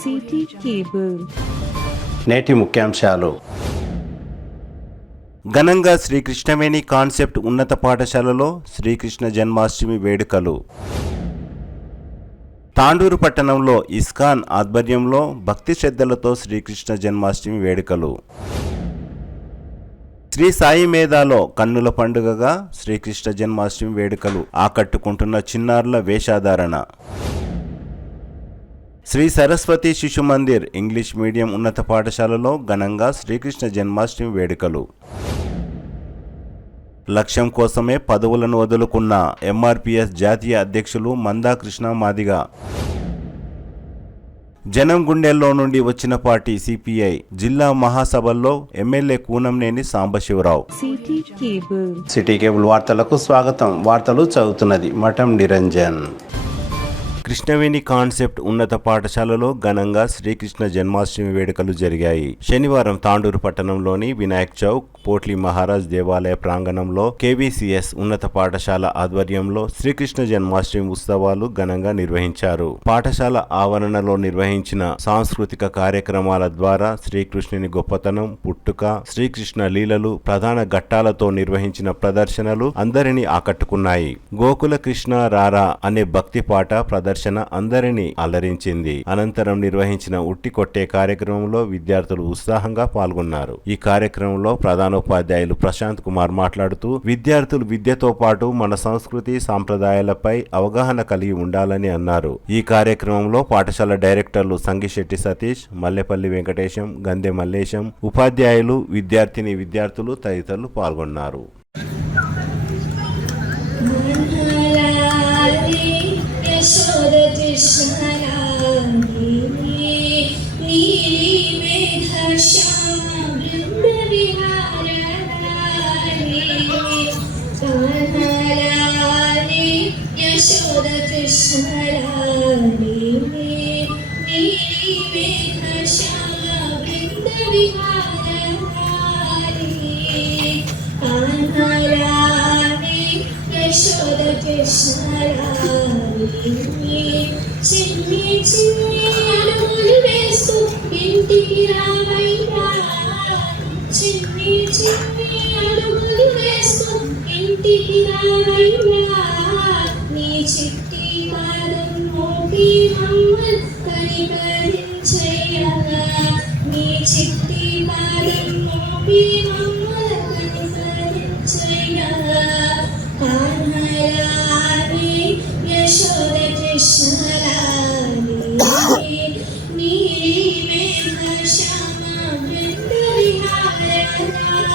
City cable. నేటి ముఖ్యాంశాలు. ఘనంగా శ్రీకృష్ణవేణి కాన్సెప్ట్ ఉన్నత పాఠశాలలో శ్రీకృష్ణ జన్మాష్టమి వేడుకలు. తాండూరు పట్టణంలో ఇస్కాన్ ఆధ్వర్యంలో భక్తి శ్రద్ధలతో శ్రీకృష్ణ జన్మాష్టమి వేడుకలు. శ్రీ సాయి మేధాలో కన్నుల పండుగగా శ్రీకృష్ణ జన్మాష్టమి వేడుకలు ఆకట్టుకుంటున్న చిన్నారుల వేషధారణ. శ్రీ సరస్వతి శిశు మందిర్ ఇంగ్లీష్ మీడియం ఉన్నత పాఠశాలలో ఘనంగా శ్రీకృష్ణ జన్మాష్టమి వేడుకలు. లక్ష్యం కోసమే పదవులను వదులుకున్న ఎంఆర్పిఎస్ జాతీయ అధ్యక్షులు మందా కృష్ణ మాదిగ. జనం గుండెల్లో నుండి వచ్చిన పార్టీ సిపిఐ జిల్లా మహాసభల్లో MLA Koonamneni Sambasivarao. City cable వార్తలకు స్వాగతం. వార్తలు చదువుతున్నది మఠం నిరంజన్. కృష్ణవేణి కాన్సెప్ట్ ఉన్నత పాఠశాలలో ఘనంగా శ్రీకృష్ణ జన్మాష్టమి వేడుకలు జరిగాయి. శనివారం తాండూరు పట్టణంలోని వినాయక్ చౌక్ పోట్లీ మహారాజ్ దేవాలయ ప్రాంగణంలో కేవీసీఎస్ ఉన్నత పాఠశాల ఆధ్వర్యంలో శ్రీకృష్ణ జన్మాష్టమి ఉత్సవాలు ఘనంగా నిర్వహించారు. పాఠశాల ఆవరణలో నిర్వహించిన సాంస్కృతిక కార్యక్రమాల ద్వారా శ్రీకృష్ణుని గొప్పతనం, పుట్టుక, శ్రీకృష్ణ లీలలు, ప్రధాన ఘట్టాలతో నిర్వహించిన ప్రదర్శనలు అందరినీ ఆకట్టుకున్నాయి. గోకుల కృష్ణ రారా అనే భక్తి పాట ప్రదర్శన అందరినీ అలరించింది. అనంతరం నిర్వహించిన ఉట్టి కొట్టే కార్యక్రమంలో విద్యార్థులు ఉత్సాహంగా పాల్గొన్నారు. ఈ కార్యక్రమంలో ప్రధానోపాధ్యాయులు ప్రశాంత్ కుమార్ మాట్లాడుతూ విద్యార్థులు విద్యతో పాటు మన సంస్కృతి సాంప్రదాయాలపై అవగాహన కలిగి ఉండాలని అన్నారు. ఈ కార్యక్రమంలో పాఠశాల డైరెక్టర్లు సంగిశెట్టి సతీష్, మల్లెపల్లి వెంకటేశం, గందె మల్లేశం, ఉపాధ్యాయులు, విద్యార్థులు తదితరులు పాల్గొన్నారు. చిన్ని చిన్ని అడుగులు వేస్తూ ఇంటికి రావయ్యా, చిన్ని చిన్ని అడుగులు వేస్తూ ఇంటికి రావయ్యా, నీ చిట్టి పాదం మోపి మమ్మల్ని కనికరించయ్యా, నీ చిట్టి పాదం మోపి మమ్మల్ని కనికరించయ్యా. కానరాని యశోద కృష్ణరాని నీవే శ్యామ బృంద విహారరాని,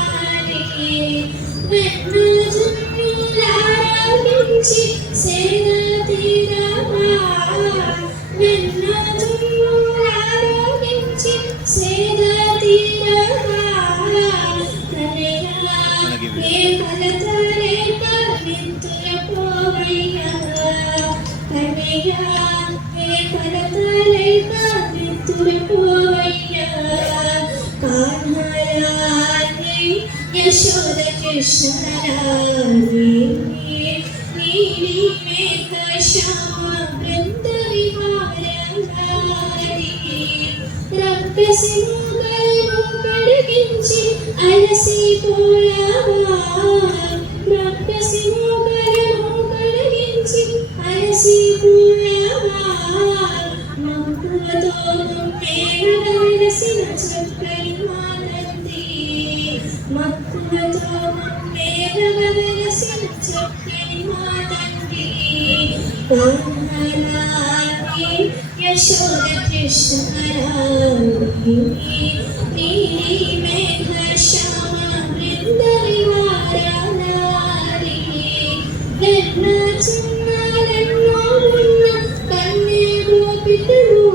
వెన్న జున్నులారగించి సేద తీరవా, వెన్న జున్నులారగించి సేద తీరవా, కనయ్యా ఏ కలతలే కవిత్తుల పోవయ్యా, కనయ్యా ఏ కలతలే కవిత్తుల పోవయ్యా. కానరాని యశోద కృష్ణరాని నీవే శ్యామ బృంద విహారరాని, రక్తసింహులను కడిగించి అలసిపోయావా, రక్తసింహులను కడిగించి అలసిపోయావా, మక్కువతో మేరవలసిన చక్కని మాతంది, మక్కువతో మేరవలసిన చక్కని మాతంది. కానరాని యశోద కృష్ణరాని నీవే శ్యామ బృంద విహారరాని, వెన్న చిన్నాలెన్నో ఉన్న కన్నే గోపికలు,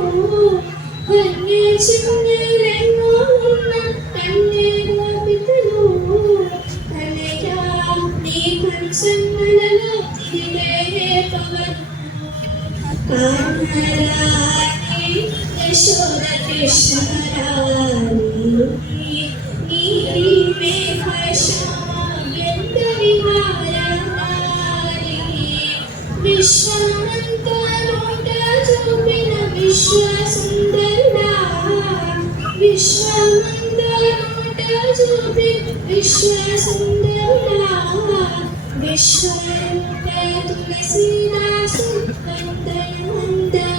కన్నే చిన్నలెన్నో ఉన్న కన్నే గోపికలు, కనయ్యా నీ కన్సన్నలలో తిరిగే పవను. కానరాని యశోద కృష్ణరాని నీవే శ్యామ బృంద విహారరాని, విశ్వమంతా నోట చూపిన విశ్వ సుందరి విశ్వమందనోట చూపి విశ్వసుందరుడా విశ్వరూప తులసీదాసు వందనమందరా.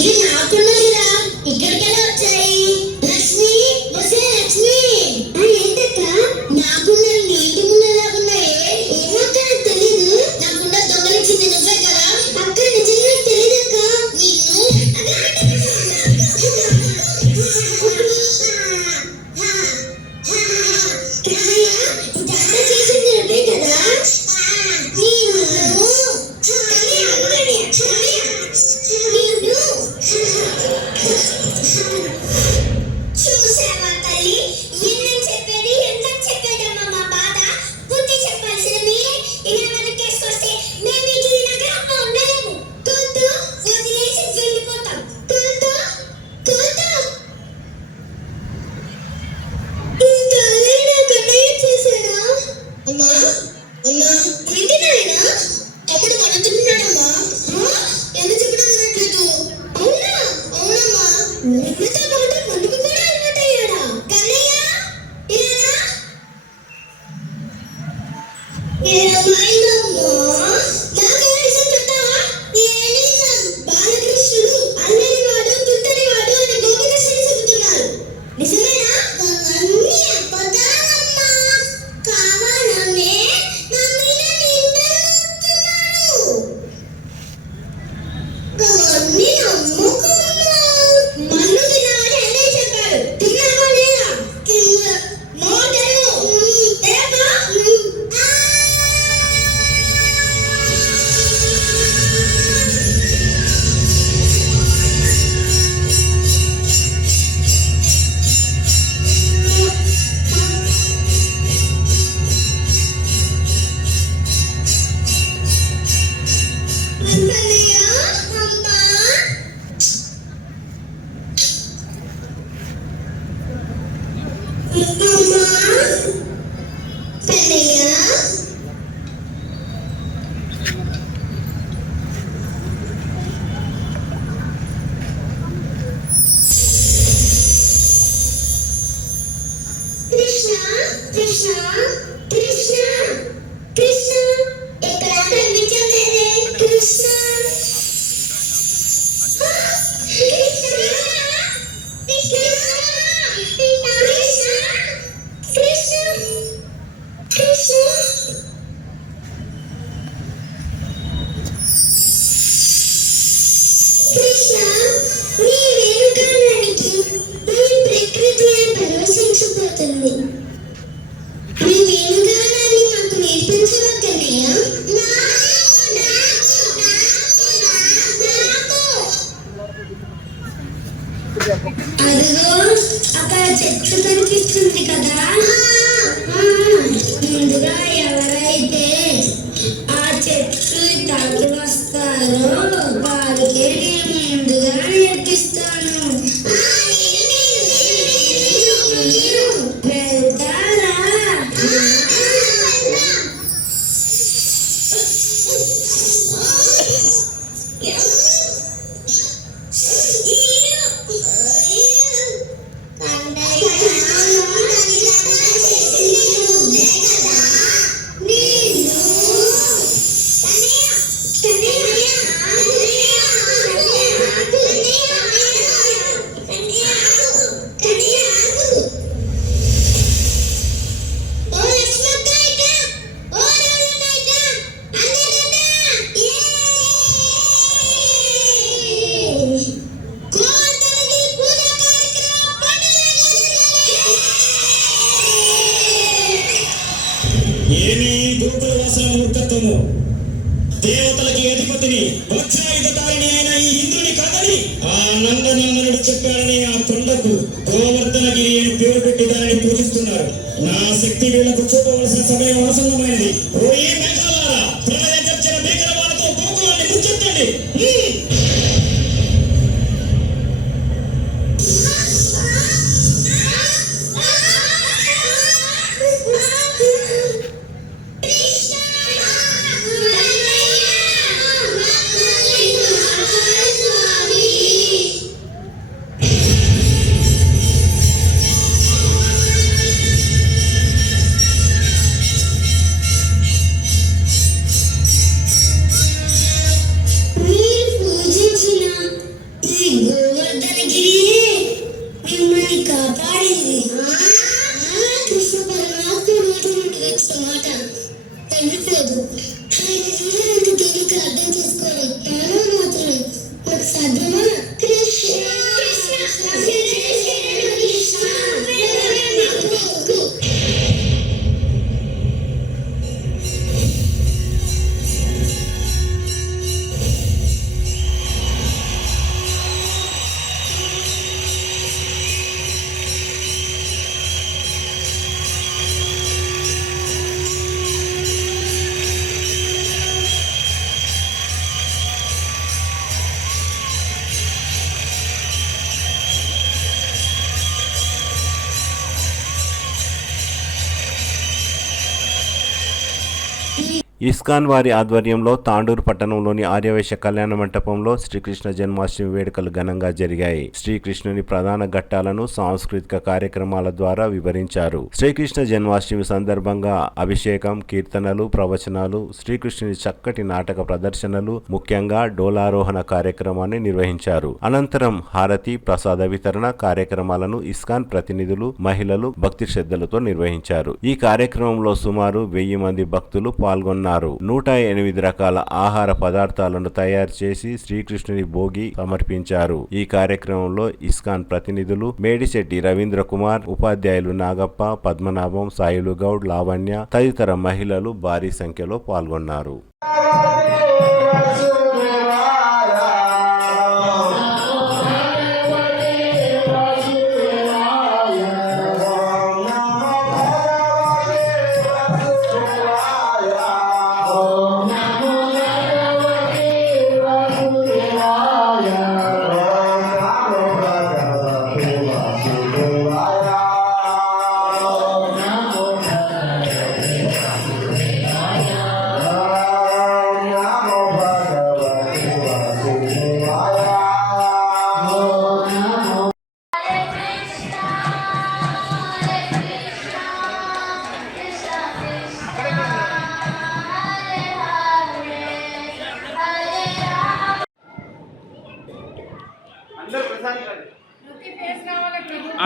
ఇది నాకున్నదిరా, ఇక్కడికెలా వచ్చాయి? లక్ష్మి, వసే లక్ష్మి. ఏంటక్క? నాకున్నది నీ ఇంటి ముందలాగున్నాయే. ఏమో అక్క, నాకు తెలీదు. నాకున్న దొంగలిచ్చింది నువ్వే కదా అక్క? నిజంగా తెలీదక్క. నిన్ను చేసింది నువ్వే కదా. చూసావా తల్లి, ఎన్ని చెప్పేది ఎంత చెప్పేదమ్మా మా బాధ. బుద్ధి చెప్పాల్సిన మీరే ఇలా వెనకేసుకొస్తే మేము ఈ నగరంలో ఉండలేము. కూతూ వదిలేసి వెళ్ళిపోతాం. కూతూ కూతూ ఇంతలే నా కన్నయ్య చేశాడా? అమ్మా అమ్మా, ఏంటి నాయన? తమ్ముడు కడుతున్నాడమ్మా. ఎందుకు చెప్పడం వినట్లేదు? అవునా? అవునమ్మా. నిన్నతో పాటు పండుగ కూడా అలవాటయ్యాడా? కన్నయ్య, ఇలా ఏమైందమ్మా? నాకేం నిజం చెప్తావా? ఏ నిజం? బాలకృష్ణుడు అల్లరివాడు, తుంటరివాడు అని గోపికృష్ణుడు చెబుతున్నారు. నిజమేనా? అవన్నీ అబద్ధాలమ్మా. కావాలనే నా మీద నిందలు అవన్నీ నమ్ముకోమ్మా. మన్ను తినాలి కృష్ణ కృష్ణ కృష్ణ ఎక్కడ కనిపించలేదే కృష్ణ పరవశించిపోతుంది. మీ వేణుగానాన్ని మాకు నేర్పించవా కన్నయ్య? అదిగో అక్కడ చెట్టు కనిపిస్తుంది కదా, ముందుగా ఎవరైతే ఆ చెట్టు తాకి వస్తారో వారికే నేను ముందుగా నేర్పిస్తాను. వెళ్తారా? ఏమీ గురుకుల వాసన మూర్ఖత్వము! దేవతలకి అధిపతిని వజ్రాయుధారిని అయిన ఈ ఇంద్రుని కాదని ఆ నందనందనుడు చెప్పాడని ఆ కొండకు గోవర్ధనగిరి అని పేరు పెట్టి దానిని పూజిస్తున్నారు. నా శక్తి వీళ్లకు చూపవలసిన సమయం ఆసన్నమైనది. ఓ ఏ మేఘాలారా, ప్రళయ గర్జన మేఘలవాలతో గోకులాన్ని ముంచెత్తండి. అర్థం చేసుకోవడం మాత్రమే ఒక సాధ్యమా? కృష్ణ ఇస్కాన్ వారి ఆధ్వర్యంలో తాండూరు పట్టణంలోని ఆర్యవైశ్య కళ్యాణ మంటపంలో శ్రీకృష్ణ జన్మాష్టమి వేడుకలు ఘనంగా జరిగాయి. శ్రీకృష్ణుని ప్రధాన ఘట్టాలను సాంస్కృతిక కార్యక్రమాల ద్వారా వివరించారు. శ్రీకృష్ణ జన్మాష్టమి సందర్భంగా అభిషేకం, కీర్తనలు, ప్రవచనాలు, శ్రీకృష్ణుని చక్కటి నాటక ప్రదర్శనలు, ముఖ్యంగా డోలారోహణ కార్యక్రమాన్ని నిర్వహించారు. అనంతరం హారతి, ప్రసాద వితరణ కార్యక్రమాలను ఇస్కాన్ ప్రతినిధులు, మహిళలు భక్తి శ్రద్ధలతో నిర్వహించారు. ఈ కార్యక్రమంలో సుమారు 1000 మంది భక్తులు పాల్గొన్నారు. 108 రకాల ఆహార పదార్థాలను తయారు చేసి శ్రీకృష్ణుని భోగి సమర్పించారు. ఈ కార్యక్రమంలో ఇస్కాన్ ప్రతినిధులు మేడిశెట్టి రవీంద్ర కుమార్, ఉపాధ్యాయులు నాగప్ప, పద్మనాభం, సాయిలు గౌడ్, లావణ్య తదితర మహిళలు భారీ సంఖ్యలో పాల్గొన్నారు.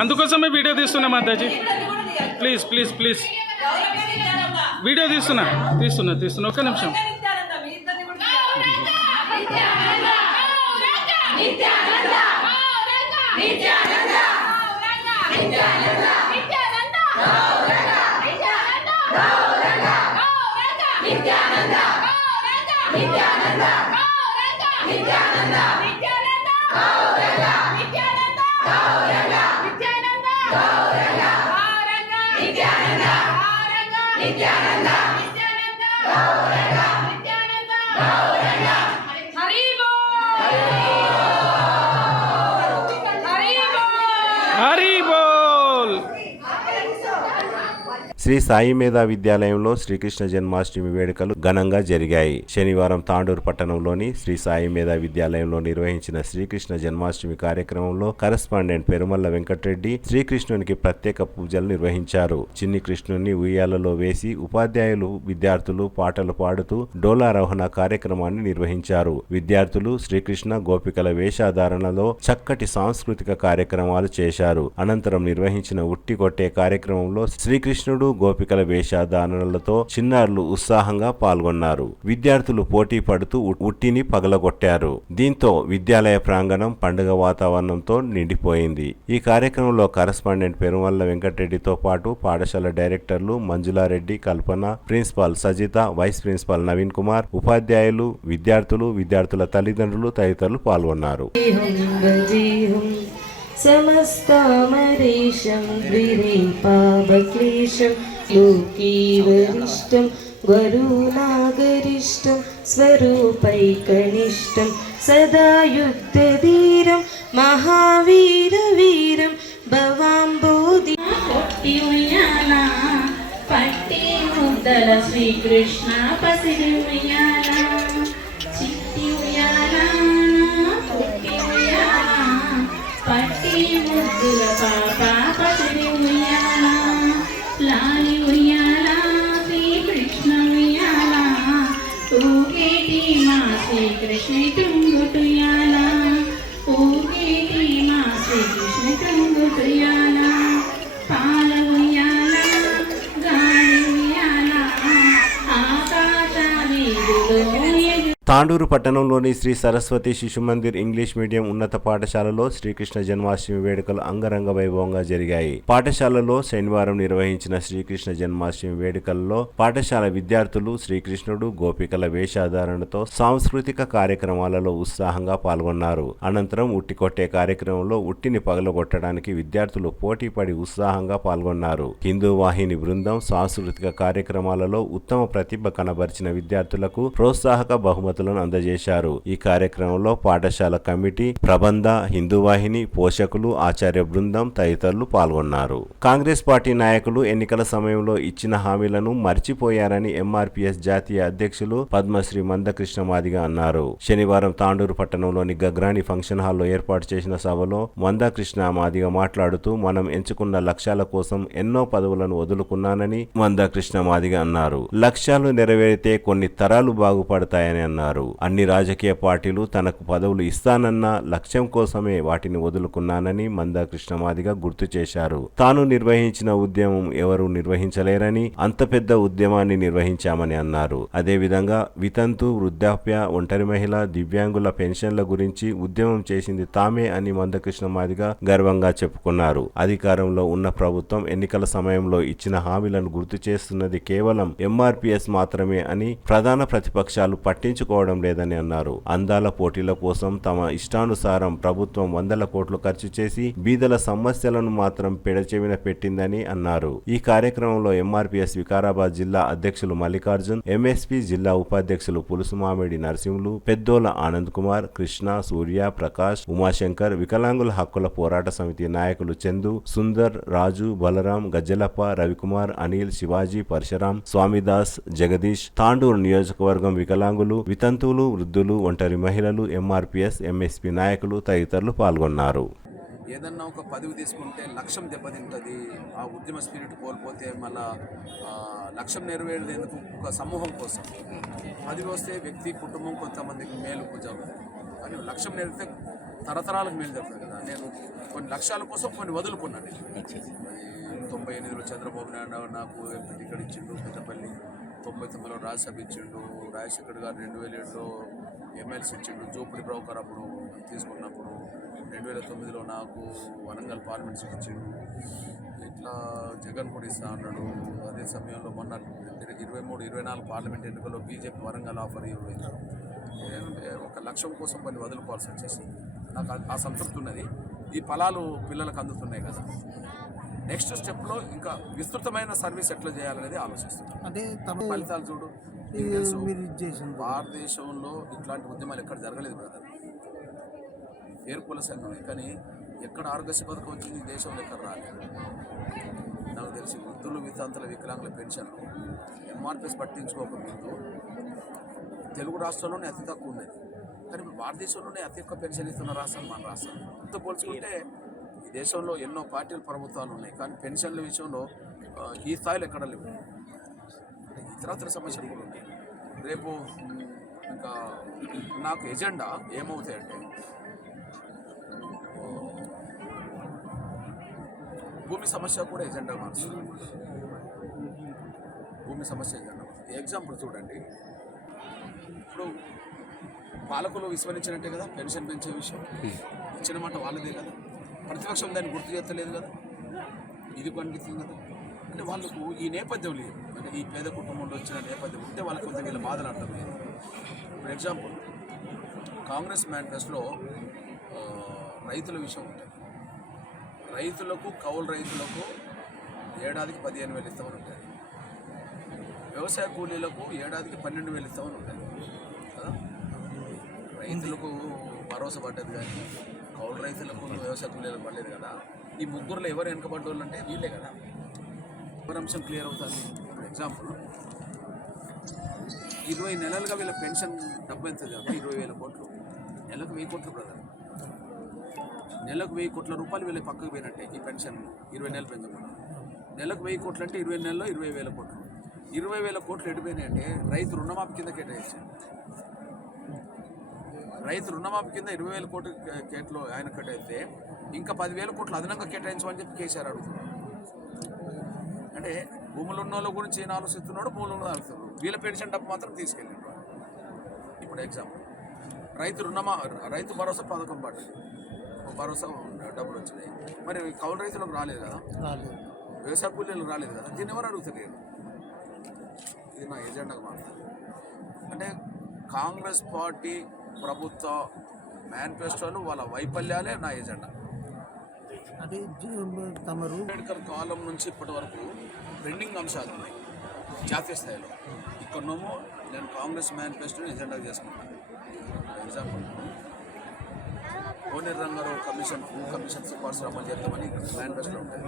అందుకోసమే వీడియో తీస్తున్నా Mataji. Please please please video తీస్తున్నా ఒక్క నిమిషం. హరి బోల్. శ్రీ సాయి మేధా విద్యాలయంలో శ్రీకృష్ణ జన్మాష్టమి వేడుకలు ఘనంగా జరిగాయి. శనివారం తాండూరు పట్టణంలోని శ్రీ సాయి మేధా విద్యాలయంలో నిర్వహించిన శ్రీకృష్ణ జన్మాష్టమి కార్యక్రమంలో కరెస్పాండెంట్ పెరుమల్ల వెంకటరెడ్డి శ్రీకృష్ణునికి ప్రత్యేక పూజలు నిర్వహించారు. చిన్ని కృష్ణుని ఉయ్యాలలో వేసి ఉపాధ్యాయులు, విద్యార్థులు పాటలు పాడుతూ డోలారోహణ కార్యక్రమాన్ని నిర్వహించారు. విద్యార్థులు శ్రీకృష్ణ గోపికల వేషధారణలో చక్కటి సాంస్కృతిక కార్యక్రమాలు చేశారు. అనంతరం నిర్వహించిన ఉట్టి కొట్టే కార్యక్రమంలో శ్రీకృష్ణుడు గోపికల వేషధారణలతో చిన్నారులు ఉత్సాహంగా పాల్గొన్నారు. విద్యార్థులు పోటీ పడుతూ ఉట్టిని పగలగొట్టారు. దీంతో విద్యాలయ ప్రాంగణం పండుగ వాతావరణంతో నిండిపోయింది. ఈ కార్యక్రమంలో కరెస్పాండెంట్ పెరుమల్ల వెంకటరెడ్డితో పాటు పాఠశాల డైరెక్టర్లు Manjulareddy, Kalpana, principal Sajitha, vice principal Naveen Kumar, ఉపాధ్యాయులు, విద్యార్థుల తల్లిదండ్రులు తదితరులు పాల్గొన్నారు. సమస్తమరీశం ద్విరేపావక్లేశం లోకీవరిష్టం వరుణాగరిష్టం స్వరూపైకనిష్టం సదా యుద్ధధీరం మహావీరవీరం భవాంబోధి. కొట్టి ఉయ్యాల పట్టి ముద్దల శ్రీకృష్ణ పసిడి ఉయ్యాల చిట్టి ఉయ్యాల కొట్టి ఉయ్యాల పట్టి ముద్దుల పాప పసిడి ఉయ్యాల లాలి ఉయ్యాల శ్రీకృష్ణ ఉయ్యాల ఊగేటి మా శ్రీకృష్ణ తుంగుటుయాల ఊగేటి మా శ్రీకృష్ణ తుంగుటుయాల పాల ఉయ్యాల గాలి ఉయ్యాల ఆకాశ వీధులో తాండూరు పట్టణంలోని శ్రీ సరస్వతి శిశు మందిర్ ఇంగ్లీష్ మీడియం ఉన్నత పాఠశాలలో శ్రీకృష్ణ జన్మాష్టమి వేడుకలు అంగరంగ వైభవంగా జరిగాయి. పాఠశాలలో శనివారం నిర్వహించిన శ్రీకృష్ణ జన్మాష్టమి వేడుకల్లో పాఠశాల విద్యార్థులు శ్రీకృష్ణుడు గోపికల వేషధారణతో సాంస్కృతిక కార్యక్రమాలలో ఉత్సాహంగా పాల్గొన్నారు. అనంతరం ఉట్టి కొట్టే కార్యక్రమంలో ఉట్టిని పగలగొట్టడానికి విద్యార్థులు పోటీపడి ఉత్సాహంగా పాల్గొన్నారు. హిందూ వాహిని బృందం సాంస్కృతిక కార్యక్రమాలలో ఉత్తమ ప్రతిభ కనబరిచిన విద్యార్థులకు ప్రోత్సాహక బహుమతులను అందజేశారు. ఈ కార్యక్రమంలో పాఠశాల కమిటీ, ప్రబంధ, హిందూ వాహిని, పోషకులు, ఆచార్య బృందం తదితరులు పాల్గొన్నారు. కాంగ్రెస్ పార్టీ నాయకులు ఎన్నికల సమయంలో ఇచ్చిన హామీలను మర్చిపోయారని ఎంఆర్పీఎస్ జాతీయ అధ్యక్షులు పద్మశ్రీ మందకృష్ణ మాదిగ అన్నారు. శనివారం తాండూరు పట్టణంలోని గగ్రాని ఫంక్షన్ హాల్లో ఏర్పాటు చేసిన సభలో మందకృష్ణ మాదిగ మాట్లాడుతూ మనం ఎంచుకున్న లక్ష్యాల కోసం ఎన్నో పదవులను వదులుకున్నానని మందకృష్ణ మాదిగ అన్నారు. లక్ష్యాలు నెరవేరితే కొన్ని తరాలు బాగుపడతాయని అన్నారు. అన్ని రాజకీయ పార్టీలు తనకు పదవులు ఇస్తానన్న లక్ష్యం కోసమే వాటిని వదులుకున్నానని మందకృష్ణ మాదిగ గుర్తు చేశారు. తాను నిర్వహించిన ఉద్యమం ఎవరూ నిర్వహించలేరని, అంత పెద్ద ఉద్యమాన్ని నిర్వహించామని అన్నారు. అదేవిధంగా వితంతు, వృద్ధాప్య, ఒంటరి మహిళ, దివ్యాంగుల పెన్షన్ల గురించి ఉద్యమం చేసింది తామే అని మందకృష్ణ మాదిగ గర్వంగా చెప్పుకున్నారు. అధికారంలో ఉన్న ప్రభుత్వం ఎన్నికల సమయంలో ఇచ్చిన హామీలను గుర్తు చేస్తున్నది కేవలం ఎంఆర్పీఎస్ మాత్రమే అని, ప్రధాన ప్రతిపక్షాలు పట్టించుకోవడం లేదని అన్నారు. అందాల పోటీల కోసం తమ ఇష్టానుసారం ప్రభుత్వం వందల కోట్లు ఖర్చు చేసి బీదల సమస్యలను మాత్రం పెడచెవిన పెట్టిందని అన్నారు. ఈ కార్యక్రమంలో ఎంఆర్పీఎస్ వికారాబాద్ జిల్లా అధ్యక్షులు మల్లికార్జున్, ఎంఎస్పీ జిల్లా ఉపాధ్యక్షులు పులుసుమామిడి నరసింహులు, పెద్దోల ఆనంద్ కుమార్, కృష్ణ, సూర్య, ప్రకాష్, ఉమాశంకర్, వికలాంగుల హక్కుల పోరాట సమితి నాయకులు చందు, సుందర్, రాజు, బలరాం, గజ్జలప్ప, రవికుమార్, అనిల్, శివాజీ, పరశురాం, స్వామిదాస్, జగదీష్, తాండూరు నియోజకవర్గం వికలాంగులు, వితంతువులు, వృద్ధులు, ఒంటరి మహిళలు, ఎంఆర్పీఎస్, ఎంఎస్పీ నాయకులు తదితరులు పాల్గొన్నారు. ఏదన్నా ఒక పదవి తీసుకుంటే లక్ష్యం దెబ్బతింటుంది, ఆ ఉద్యమ స్పిరిట్ కోల్పోతే మళ్ళా లక్ష్యం నెరవేరేందుకు ఒక సమూహం కోసం పదవి వస్తే వ్యక్తి, కుటుంబం, కొంతమందికి మేలు జరుగుతుంది. కానీ లక్ష్యం నెరవేరితే తరతరాలకు మేలు జరుగుతుంది కదా. నేను కొన్ని లక్ష్యాల కోసం కొన్ని వదులుకున్నాను. అది 98లో చంద్రబాబు నాయుడు నాకు ఎంపీ టికెట్ ఇచ్చిండు పెద్దపల్లి, 99లో రాజ్యసభ ఇచ్చిండు, రాజశేఖర్ గారు 2007లో ఎమ్మెల్సీ ఇచ్చిండు, జోపిడి బ్రోకర్ అప్పుడు తీసుకున్నప్పుడు 2009లో నాకు వరంగల్ పార్లమెంట్ సీట్ ఇచ్చిండు. ఇట్లా జగన్ కూడా ఇస్తా అన్నాడు. అదే సమయంలో మొన్న 23-24 పార్లమెంట్ ఎన్నికల్లో బీజేపీ వరంగల్ ఆఫర్ ఇవ్వలేదు. ఒక లక్ష్యం కోసం కొన్ని వదులుకోవాల్సి వచ్చేసి నాకు ఆ సంతృప్తి ఉన్నది. ఈ ఫలాలు పిల్లలకు అందుతున్నాయి కదా. నెక్స్ట్ స్టెప్లో ఇంకా విస్తృతమైన సర్వీస్ ఎట్లా చేయాలనేది ఆలోచిస్తున్నాను. అంటే ఫలితాలు చూడు, భారతదేశంలో ఇట్లాంటి ఉద్యమాలు ఎక్కడ జరగలేదు బ్రదర్. పేరుకుల సంఘమే కానీ ఎక్కడ ఆరోగ్యశ్రీ పథకం వచ్చింది దేశంలో ఎక్కడ రాలేదు. నాకు తెలిసి వృద్ధులు, వితంతుల, వికలాంగుల పెన్షన్లు ఎంఆర్పిఎస్ పట్టించుకోకముందు తెలుగు రాష్ట్రాల్లోనే అతి తక్కువ ఉండేది. కానీ ఇప్పుడు భారతదేశంలోనే అతి ఎక్కువ పెన్షన్ ఇస్తున్న రాష్ట్రం మన రాష్ట్రం. ఇంత పోల్చుకుంటే ఈ దేశంలో ఎన్నో పార్టీల ప్రభుత్వాలు ఉన్నాయి, కానీ పెన్షన్ల విషయంలో ఈ స్థాయిలో ఎక్కడ లేవు. ఇతరత్ర సమస్యలు కూడా ఉన్నాయి. రేపు ఇంకా నాకు ఎజెండా ఏమవుతాయంటే భూమి సమస్య కూడా ఎజెండా మార్చుతుంది. భూమి సమస్య ఎజెండా. ఎగ్జాంపుల్ చూడండి, ఇప్పుడు పాలకులు విస్మరించినట్టే కదా పెన్షన్ పెంచే విషయం. ఇచ్చిన మాట వాళ్ళదే కదా, ప్రతిపక్షం దాన్ని గుర్తు చేస్తలేదు కదా, ఇది కనిపిస్తుంది కదా. అంటే వాళ్ళకు ఈ నేపథ్యం లేదు, అంటే ఈ పేద కుటుంబంలో వచ్చిన నేపథ్యం ఉంటే వాళ్ళకి కొంచెం వీళ్ళ బాధలు అర్థం లేదు. ఇప్పుడు ఎగ్జాంపుల్ కాంగ్రెస్ మేనిఫెస్టోలో రైతుల విషయం ఉంటుంది. రైతులకు, కౌలు రైతులకు ఏడాదికి 15,000 ఇస్తామని ఉంటుంది. వ్యవసాయ కూలీలకు ఏడాదికి 12,000 ఇస్తామని ఉంటుంది కదా. రైతులకు భరోసా పడ్డది కానీ కౌలు రైతులకు, వ్యవసాయ కూలీలకు పడలేదు కదా. ఈ ముగ్గురులో ఎవరు వెనుకబడ్డోళ్ళు అంటే వీళ్ళే కదా. ఎవరి అంశం క్లియర్ అవుతుంది. ఇప్పుడు ఎగ్జాంపుల్ 20 నెలలుగా వీళ్ళ పెన్షన్ డబ్బు ఎంత 20,000 కోట్లు, నెలకు 1,000 కోట్లు బ్రదర్. నెలకు 1,000 కోట్ల రూపాయలు వీళ్ళ పక్కకు పోయినట్టే ఈ పెన్షన్ 20 నెలలు పెంచకుండా. నెలకు 1,000 కోట్లు అంటే 20 నెలల్లో 20,000 కోట్లు. 20,000 కోట్లు ఎడిపోయినాయి అంటే రైతు రుణమాఫీ కింద కేటాయించారు. రైతు రుణమాఫీ కింద 20,000 కోట్లు కేట్లో ఆయన కేటాయిస్తే ఇంకా 10,000 కోట్లు అదనంగా కేటాయించమని చెప్పి కేసీఆర్ అడుగుతున్నాడు. అంటే భూములు ఉన్న వాళ్ళ గురించి ఏం ఆలోచిస్తున్నాడు, భూములు ఉన్న ఆలోచిస్తున్నాడు. వీళ్ళ పెన్షన్ డబ్బు మాత్రం తీసుకెళ్ళాడు. ఇప్పుడు ఎగ్జాంపుల్ రైతు భరోసా పథకం పడ్డది, భరోసా డబ్బులు వచ్చినాయి. మరి కౌలు రైతులకు రాలేదు కదా, వ్యవసాయ కూలీలకు రాలేదు కదా. దీన్ని ఎవరు అడుగుతలేరు. ఇది నా ఎజెండాగా మాట్లాడు. అంటే కాంగ్రెస్ పార్టీ ప్రభుత్వ మేనిఫెస్టోలు వాళ్ళ వైఫల్యాలే నా ఎజెండా. అదే తమరు అంబేద్కర్ కాలం నుంచి ఇప్పటి వరకు పెండింగ్ అంశాలు ఉన్నాయి జాతీయ స్థాయిలో. ఇక్కడనేమో నేను కాంగ్రెస్ మేనిఫెస్టోని ఎజెండా చేసుకుంటాను. ఎగ్జాంపుల్ కోనేరు రంగారావు కమిషన్ సిఫార్సులు అమలు చేద్దామని మేనిఫెస్టోలో ఉంటుంది.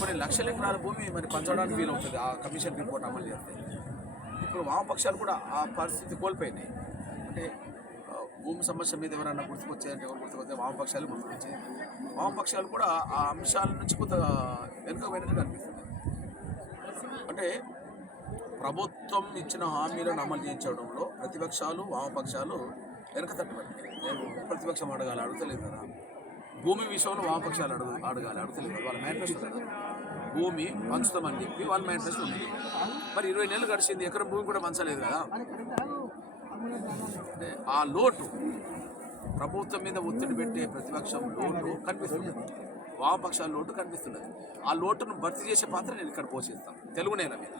కొన్ని లక్షల ఎకరాల భూమి మరి పంచడానికి వీలవుతుంది ఆ కమిషన్ రిపోర్ట్ అమలు చేస్తే. ఇప్పుడు వామపక్షాలు కూడా ఆ పరిస్థితి కోల్పోయినాయి. అంటే భూమి సమస్య మీద ఎవరైనా గుర్తుకొచ్చాయంటే ఎవరు గుర్తుకొచ్చే వామపక్షాలు గుర్తుకొచ్చాయి. వామపక్షాలు కూడా ఆ అంశాల నుంచి కొంత వెనుకగా అనిపిస్తుంది. అంటే ప్రభుత్వం ఇచ్చిన హామీలను అమలు చేయించడంలో ప్రతిపక్షాలు, వామపక్షాలు వెనక తట్టుబడి. నేను ప్రతిపక్షం అడగలేదు కదా. భూమి విషయంలో వామపక్షాలు అడగలేదు కదా. వాళ్ళ మేనిఫెస్టో కదా భూమి పంచుతామని చెప్పి వాళ్ళ మేనిఫెస్టో ఉంది. మరి 20 నెలలు గడిచింది, ఎకరం భూమి కూడా పంచలేదు కదా. ఆ లోటు, ప్రభుత్వం మీద ఒత్తిడి పెట్టే ప్రతిపక్షం లోటు కనిపిస్తుంది, వామపక్షాల లోటు కనిపిస్తున్నది. ఆ లోటును భర్తీ చేసే పాత్ర నేను ఇక్కడ పోషిస్తాను. తెలుగు నేల మీద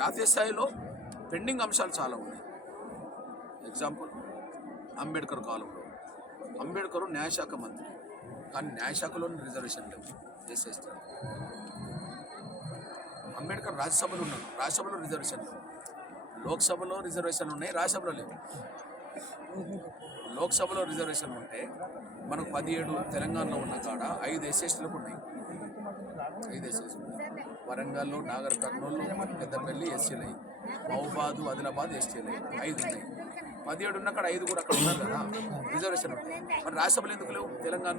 జాతీయ స్థాయిలో పెండింగ్ అంశాలు చాలా ఉన్నాయి. ఎగ్జాంపుల్ అంబేద్కర్ కాలంలో అంబేద్కర్ న్యాయశాఖ మంత్రి, కానీ న్యాయశాఖలోని రిజర్వేషన్ లేవు ఎస్ఎస్టీ. అంబేద్కర్ రాజ్యసభలో ఉన్నాడు, రాజ్యసభలో రిజర్వేషన్ లేవు. లోక్సభలో రిజర్వేషన్లు ఉన్నాయి, రాజ్యసభలో లేవు. లోక్సభలో రిజర్వేషన్లు ఉంటే మనకు 17 తెలంగాణలో ఉన్న కాడ 5 ఎస్ఎస్టీలకు ఉన్నాయి. 5 ఎస్ఎస్టీ వరంగల్లో, నాగర్ కర్నూలు, పెద్దపల్లి ఎస్సీలు, మహబూబాదు, ఆదిలాబాద్ ఎస్టీలు 5 ఉన్నాయి. 17 ఉన్న కాడ 5 కూడా అక్కడ ఉన్నారు కదా రిజర్వేషన్. మరి రాజ్యసభలు ఎందుకు లేవు? తెలంగాణ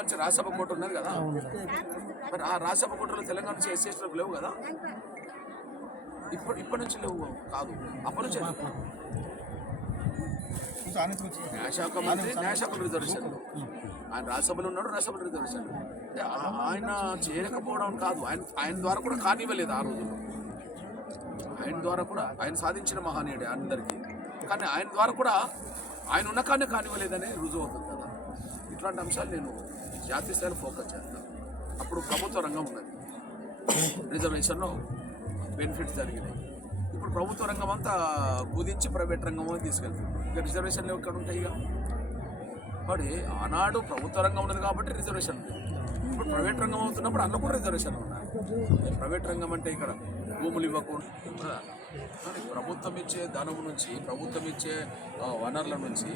నుంచి రాజ్యసభ కోట ఉన్నది కదా. మరి ఆ రాజ్యసభ కోటలో తెలంగాణ నుంచి ఎస్సీలకు లేవు కదా. ఇప్పటి నుంచి లేవు కాదు, అప్పటి నుంచి న్యాయశాఖ మంత్రి న్యాయశాఖ రిజర్వేషన్, ఆయన రాజ్యసభలో ఉన్నాడు, రాజ్యసభలో రిజర్వేషన్. అంటే ఆయన చేయకపోవడం కాదు, ఆయన ద్వారా కూడా కానివ్వలేదు ఆ రోజుల్లో. ఆయన ద్వారా కూడా ఆయన సాధించిన మహానీయుడే అందరికీ, కానీ ఆయన ద్వారా కూడా ఆయన ఉన్న కానీ కానివ్వలేదని రుజువు అవుతుంది కదా. ఇట్లాంటి అంశాలు నేను జాతీయ స్థాయిలో ఫోకస్ చేస్తాను. అప్పుడు ప్రభుత్వ రంగం ఉన్నది, రిజర్వేషన్లో బెనిఫిట్స్ జరిగినాయి. ఇప్పుడు ప్రభుత్వ రంగం అంతా కుదించి ప్రైవేట్ రంగం తీసుకెళ్తుంది. ఇక రిజర్వేషన్లు ఎక్కడ ఉంటాయి? ఇక కాబట్టి ఆనాడు ప్రభుత్వ రంగం ఉన్నది కాబట్టి రిజర్వేషన్ ఉంది. ఇప్పుడు ప్రైవేట్ రంగం అవుతున్నప్పుడు అందులో కూడా రిజర్వేషన్ ఉన్నాయి. ప్రైవేట్ రంగం అంటే ఇక్కడ భూములు ఇవ్వకుండా ప్రభుత్వం ఇచ్చే ధనం నుంచి, ప్రభుత్వం ఇచ్చే వనరుల నుంచి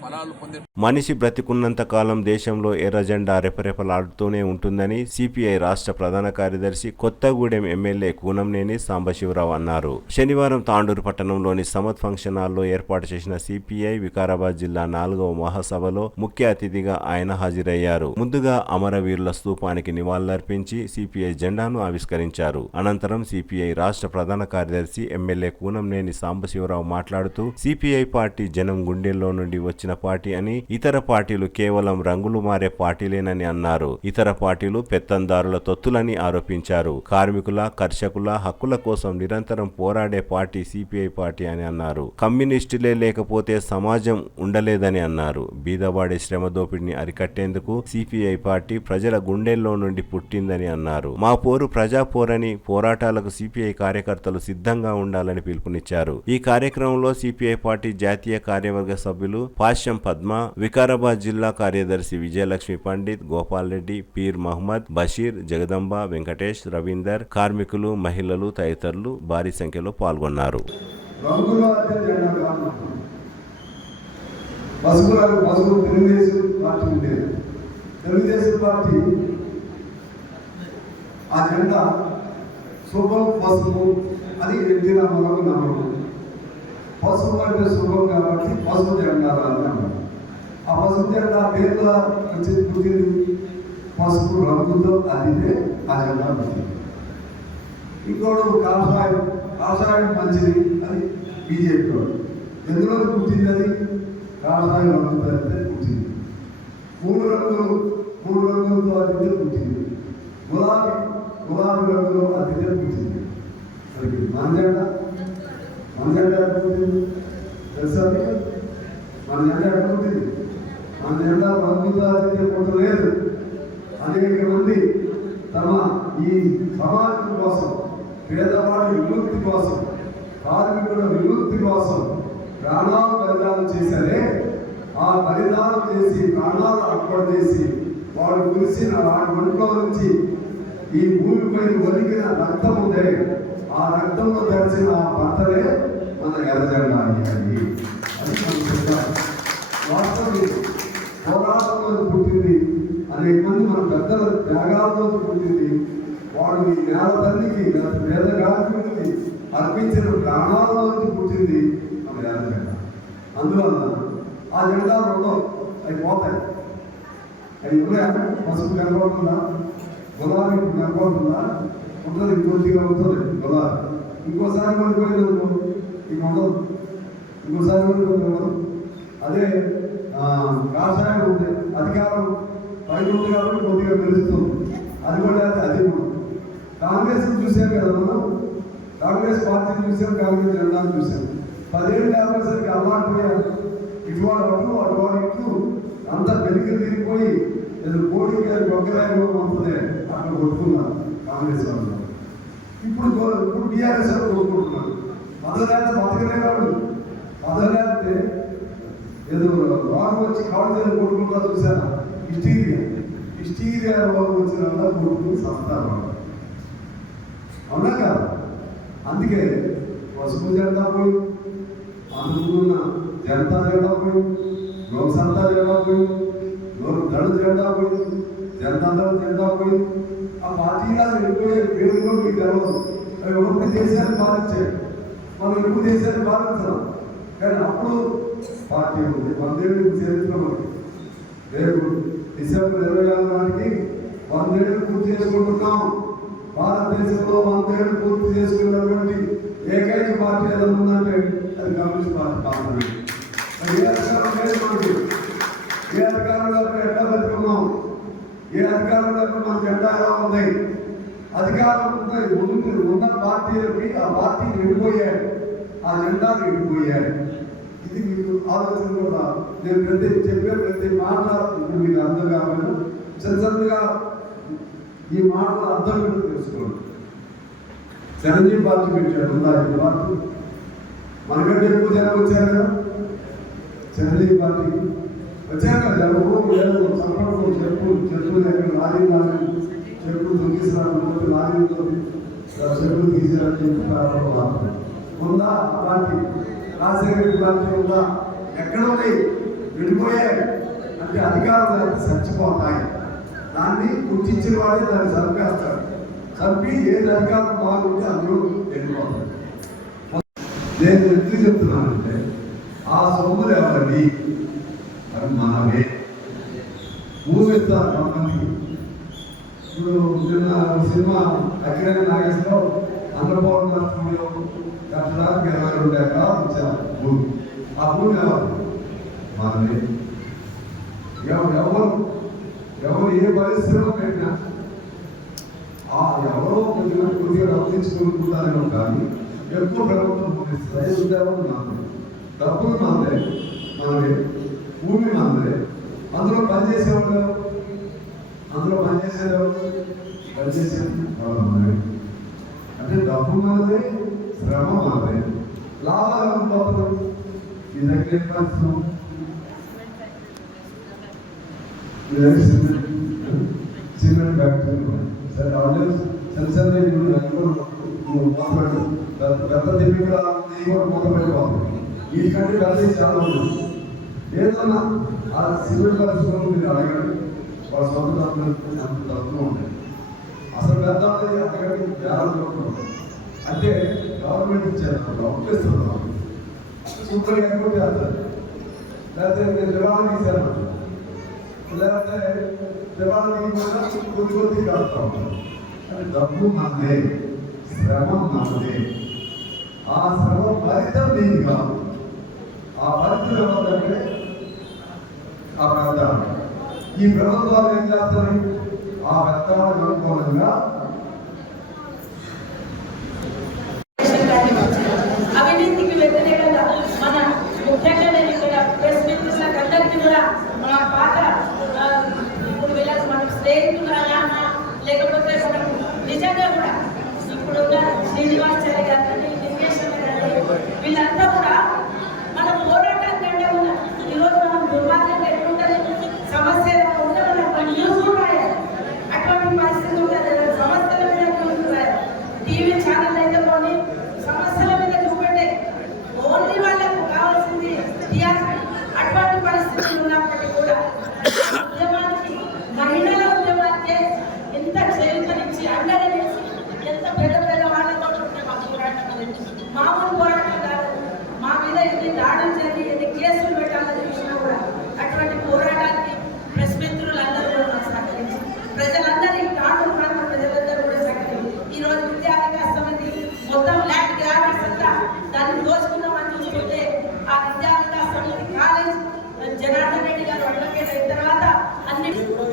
ఫలాలు పొందే మనిషి బ్రతికున్నంత కాలం దేశంలో ఎర్ర జెండా రెపరెపలాడుతూనే ఉంటుందని సిపిఐ రాష్ట్ర ప్రధాన కార్యదర్శి కొత్తగూడెం ఎమ్మెల్యే కూనంనేని సాంబశివరావు అన్నారు. శనివారం తాండూరు పట్టణంలోని సమత్ ఫంక్షన్ హాల్లో ఏర్పాటు చేసిన సిపిఐ వికారాబాద్ జిల్లా 4వ మహాసభలో ముఖ్య అతిథిగా ఆయన హాజరయ్యారు. ముందుగా అమరవీరుల స్తూపానికి నివాళులర్పించి సిపిఐ జెండాను ఆవిష్కరించారు. అనంతరం సిపిఐ రాష్ట్ర ప్రధాన కార్యదర్శి ఎమ్మెల్యే కూనంనేని సాంబశివరావు మాట్లాడుతూ సిపిఐ పార్టీ జనం గుండెల్లో నుండి వచ్చిన పార్టీ అని, ఇతర పార్టీలు కేవలం రంగులు మారే పార్టీలేనని అన్నారు. ఇతర పార్టీలు పెత్తందారుల తొత్తులని ఆరోపించారు. కార్మికుల, కర్షకుల హక్కుల కోసం నిరంతరం పోరాడే పార్టీ సిపిఐ పార్టీ అని అన్నారు. కమ్యూనిస్టులే లేకపోతే సమాజం ఉండలేదని అన్నారు. బీదవాడి శ్రమ దోపిడిని అరికట్టేందుకు సిపిఐ పార్టీ ప్రజల గుండెల్లో నుండి పుట్టిందని అన్నారు. మా పోరు ప్రజా పోరని, పోరాటాలకు సిపిఐ కార్యకర్తలు సిద్ధంగా ఉండాలని పిలుపునిచ్చారు. ఈ కార్యక్రమంలో సిపిఐ పార్టీ జాతీయ కార్యవర్గ సభ్యులు పాశ్యం పద్మ, వికారాబాద్ జిల్లా కార్యదర్శి విజయలక్ష్మి పండిత్, గోపాల్ రెడ్డి, పీర్ మహమ్మద్, బషీర్, జగదంబ, వెంకటేష్, రవీందర్, కార్మికులు, మహిళలు తదితరులు భారీ సంఖ్యలో పాల్గొన్నారు. పసుపు అంటే శుభం కాబట్టి పసుపు జెండా అన్నాడు. ఆ పసుపు జెండా పేరులో వచ్చి పుట్టింది పసుపు రంగుతో అదితే ఆ జెండా పుట్టింది. ఇంకోడు కాషాయం మంచిది అది బీజేపీ వాడు. ఎందులో పుట్టింది అది కాషాయం రంగుతో అయితే పుట్టింది. మూడు రంగులతో అదితే పుట్టింది. గులాబీ రంగులో అదితే పుట్టింది. మరి మన జెండా పుట్టింది తెలుసా? మన జెండా పుట్టింది. మన జెండా రంగుతో అదితే పుట్టలేదు. అనేక మంది తమ ఈ సమాజం కోసం, పేదవాడి విముక్తి కోసం, కార్మికుల విముక్తి కోసం ప్రాణాలు బలిదానం చేశారే. ఆ బలిదానం చేసి ప్రాణాలు అర్పణ చేసి వాడు కురిసిన వాడి ఒంట్లో నుంచి ఈ భూమిపై ఒలికిన రక్తం ఉందే, ఆ రక్తంలో తెరిచిన ఆ బట్టలే మన ఎర్రజెండా అయ్యాయి. అది వాస్తవం. పోరాటంలో పుట్టింది. అనేక మంది మన పెద్దల త్యాగాలతో పుట్టింది. వాడు ఈ నేల తల్లికి, పేద కార్మికుడికి అర్పించిన ప్రాణాలలోంచి పుట్టింది మన ఎర్రజెండా. అందువల్ల ఆ జెండా ఉండవు, అవి పోతాయి. అవి ఇప్పుడు పసుపు కనపడుతుందా? గులాబీ కనపడుతుందా? ఉంటుంది, ఇంకొద్దిగా ఉంటుంది గులాబీ. ఇంకోసారి పడిపోయిందనుకో ఇక ఉండదు, ఇంకోసారి పడిపోయింది. అదే కాషాయం ఉంది, అధికారం పైన ఉంది కాబట్టి కొద్దిగా మెరుస్తుంది. అది కూడా అది కాంగ్రెస్ చూసాం కదా మనం, కాంగ్రెస్ పార్టీని చూసాం, కాంగ్రెస్ జెండాను చూసాం. 10 ఏళ్ళు యాభైసరికి అలవాటు పోయారు. ఇటువాడు అటు అటువాడు ఇటు అంతా వెనుకలు తిరిగిపోయి కోడి గారి గొగ్గరాయిలో ఉంటుంది అక్కడ కొట్టుకున్నారు కాంగ్రెస్ వాళ్ళు. ఇప్పుడు టీఆర్ఎస్ వాళ్ళు కొట్టుకుంటున్నారు. పదలేక బతకలేవాడు. పదలేకపోతే ఏదో వారు వచ్చి కాళ్ళు దగ్గర కొట్టుకుంటా చూసారా? హిస్టీరియా వాళ్ళు వచ్చిన వల్ల కొట్టుకుని సంస్థానం అవునా కాదు? అందుకే పసుపు జెండా పోయి, అందుకున్న జనతా జెండా పోయి, లోక్ సత్తా జెండా పోయి, లోక్ దళ జెండా పోయి, జనతా దళ జెండా పోయి. ఆ పార్టీలు వెళ్ళిపోయే పేరు కూడా మీకు తెలవదు. అవి ఒకటి దేశాన్ని బాధించాయి, మనం ఎప్పుడు దేశాన్ని బాధించాం. కానీ అప్పుడు పార్టీ ఉంది. 100 ఏళ్ళు చరిత్ర మనకి. రేపు డిసెంబర్ 26 నాటికి 100 ఏళ్ళు పూర్తి చేసుకుంటున్నాం. భారతదేశంలో 100 ఏళ్ళు పూర్తి చేసుకున్నటువంటి ఏకైక పార్టీ ఏదైనా ఉందంటే అది కమ్యూనిస్ట్ పార్టీ మాత్రమే. మరి ఏ అధికారం లేదు మనకి. ఏ అధికారంలో ఎట్లా బతుకున్నాం, ఏ అధికారంలో మన జెండా ఎలా ఉంది, అధికారం ఉన్న పార్టీలకి ఆ పార్టీ విడిపోయాయి, ఆ జెండాలు విడిపోయాయి. ఇది మీకు ఆలోచన కూడా నేను ప్రతి మాట మీకు అర్థం కావాలి. చిన్నగా ఈ మాటలు అర్థం పెట్టి తెలుసుకోండి. చిరంజీవి పార్టీ పెట్టాడు, ఉందా ఈ పార్టీ? మనకంటే ఎక్కువ జనం వచ్చారు కదా చిరంజీవి పార్టీకి. వచ్చారు కదా జనము లేదు సంపర్కం చెప్పులు ఎక్కడ లారీ చెప్పులు తొక్కిసినట్టు లారీతో చెప్పులు తీసినట్టు చెప్పి ఉందా ఆ పార్టీ? రాజశేఖర పార్టీ ఉందా? ఎక్కడ ఉన్నాయి? విడిపోయాయి అంటే అధికారులు చచ్చిపోతాయి. దాన్ని గుర్తించిన వాడే దాన్ని చంపేస్తాడు. చంపి ఏది అధికారం బాగుంటే అందులో వెళ్ళిపోతాడు. నేను ఎందుకు చెప్తున్నానంటే ఆ సొమ్ములు ఎవరండి? అది మనమే. ఊహిస్తారు కొంతమందికి. ఇప్పుడు నిన్న సినిమా అగ్రహ నాగేశ్వరరావు అన్నపూర్ణ స్టూడియో కట్టడానికి 22 ఎకరాలు ఇచ్చారు భూమి. ఆ భూమి ఎవరు? మనమే. ఎవరు ఏ పరిస్థితిలో పెట్టినా ఎవరో కొద్దిగా డబ్బు తీసుకుంటున్నారేమో కానీ ఎక్కువ ప్రభుత్వం భూమిస్తుంది. డబ్బులు మనదే, భూమి మనదే. అందులో పనిచేసేవాళ్ళు, పనిచేసేది మనమే. అంటే డబ్బు మనదే, శ్రమ మనదే, లాభాలు అనుకోవడం. ఈ దగ్గర సిమెంట్ ఫ్యాక్టరీ సరే ఆడియన్స్ సెన్సర్ పెద్ద తిప్పి కూడా మొదలుపెట్టుకోవాలి. వీటికంటే పెద్ద చాలా ఉంది. ఏదన్నా ఆ సిమెంట్ పరిశ్రమలు మీరు అడగండి, వాళ్ళ సొంత డబ్బులు ఉంటాయి. అసలు పెద్ద అక్కడికి వేల అంటే గవర్నమెంట్ ఇచ్చారు, డబ్బులు ఇస్తున్నాం. సూపర్ ఎక్కువ చేస్తారు. లేకపోతే నేను దివాళా తీశాను, లేకపోతే దివాళా కొద్ది కలుపుతా ఉంటాను. అది డబ్బు మనదే, శ్రమ మనదే. ఆ శ్రమ ఫలితం నీది కాదు. ఆ ఫలితం ఎవరంటే ఆ పెద్దాలు. ఈ ప్రభుత్వాలు ఏం చేస్తాయి? ఆ పెద్దాలకు అనుకూలంగా అవినీతికి వ్యతిరేకంగా మన ముఖ్యంగా నేను ఇక్కడ ప్రెస్ మీట్ అందరికీ కూడా మన పాత ఇప్పుడు వీళ్ళకి మనం స్నేహితులైనా లేకపోతే మనం నిజంగా కూడా ఇప్పుడున్న శ్రీనివాసాచారి గారిని వీళ్ళంతా కూడా మన పోరాటం కంటే ఉన్నారు. ఈరోజు మనం దుర్మార్గం ఎట్లుంటుంది, సమస్య ఉంటే మనం న్యూస్ ఉన్నాయి, అటువంటి పరిస్థితి ఉంటుంది. సమస్యల మీద న్యూస్ టీవీ ఛానల్ అయితే కొన్ని సమస్యల మీద చూపెట్టే ఓన్లీ వాళ్ళకు కావాల్సింది టీఆర్పీ. అటువంటి పరిస్థితులు ఉన్నప్పటికీ కూడా ఉద్యమానికి, మహిళల ఉద్యమానికి ఎంత చేయూతనిచ్చి అండగా చేసి ఎంత పెద్ద పెద్ద వాళ్ళతో మా పోరాటం అనేది మామూలు పోరాటం కాదు. మా మీద ఎన్ని దాడులు జరిగి ఎన్ని కేసులు పెట్టాలని చూసినా కూడా అటువంటి పోరాటానికి ప్రెస్ మిత్రులందరూ కూడా సహకరించి, ప్రజలందరూ ఈ తాండూరు ప్రాంత ప్రజలందరూ కూడా సహకరించి ఈరోజు విద్యా వికాస సమితి మొత్తం ల్యాండ్ గ్రామీణస్ అంతా దాన్ని దోచుకుందామని చూస్తుంటే ఆ విద్యా వికాస సమితి కాలేజ్ జనార్దన్ రెడ్డి గారు అడ్వకేట్ అయిన తర్వాత అన్ని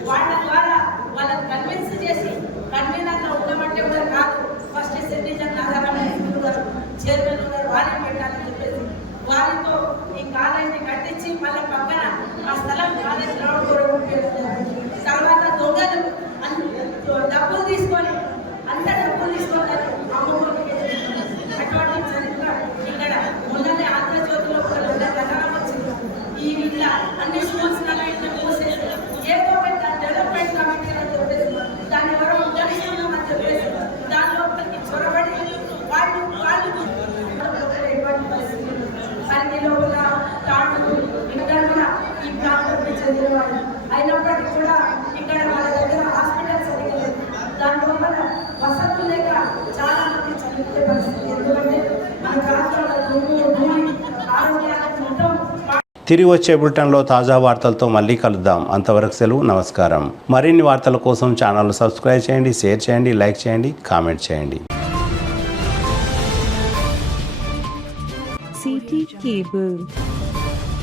వాళ్ళ ద్వారా వాళ్ళని కన్విన్స్ చేసి కన్వీనర్గా ఉండమంటే కూడా కాదు, ఫస్ట్ సిటిజన్ నాగారావు గారు చైర్మన్ ఉన్నారు, వారిని పెట్టాలని చెప్పేసి వారితో ఈ కాలేజీని కట్టించి మళ్ళీ పక్కన ఆ స్థలం కాలేజ్ గ్రౌండ్ కూడా ఉపయోగించారు. తర్వాత దొంగలు డబ్బులు తీసుకొని అమ్ముకోవడానికి అటువంటి చరిత్ర ఇక్కడ మొన్ననే ఆంధ్రజ్యోతిలో కూడా కథనం వచ్చింది. ఈ ఇట్లా అన్ని స్కూల్స్ మూసేసి ఏదో పెద్ద డెవలప్మెంట్ కమిటీ అని చెప్పేసి దాన్ని ఎవరో ఉద్ధరిస్తున్నామని చెప్పేసి దానిలో చొరబడి వాళ్ళు ఎటువంటి పరిస్థితులు అన్నిలో ఉన్న తాండూరు ఇక్కడ కూడా ఈ ప్రాంతానికి చెందిన వాళ్ళు అయినప్పటికీ కూడా ఇక్కడ వాళ్ళ దగ్గర హాస్పిటల్స్ సరిగ్గా లేదు. దాని లోపల వసతులు లేక చాలా మంది చనిపోయే పరిస్థితి. ఎందుకంటే మన ప్రాంతంలో భూమి ఆరోగ్యానికి మొత్తం. తిరిగి వచ్చే బులెటిన్లో తాజా వార్తలతో మళ్ళీ కలుద్దాం. అంతవరకు సెలవు, నమస్కారం. మరిన్ని వార్తల కోసం ఛానల్ సబ్స్క్రైబ్ చేయండి, షేర్ చేయండి, లైక్ చేయండి, కామెంట్ చేయండి. CT Cable.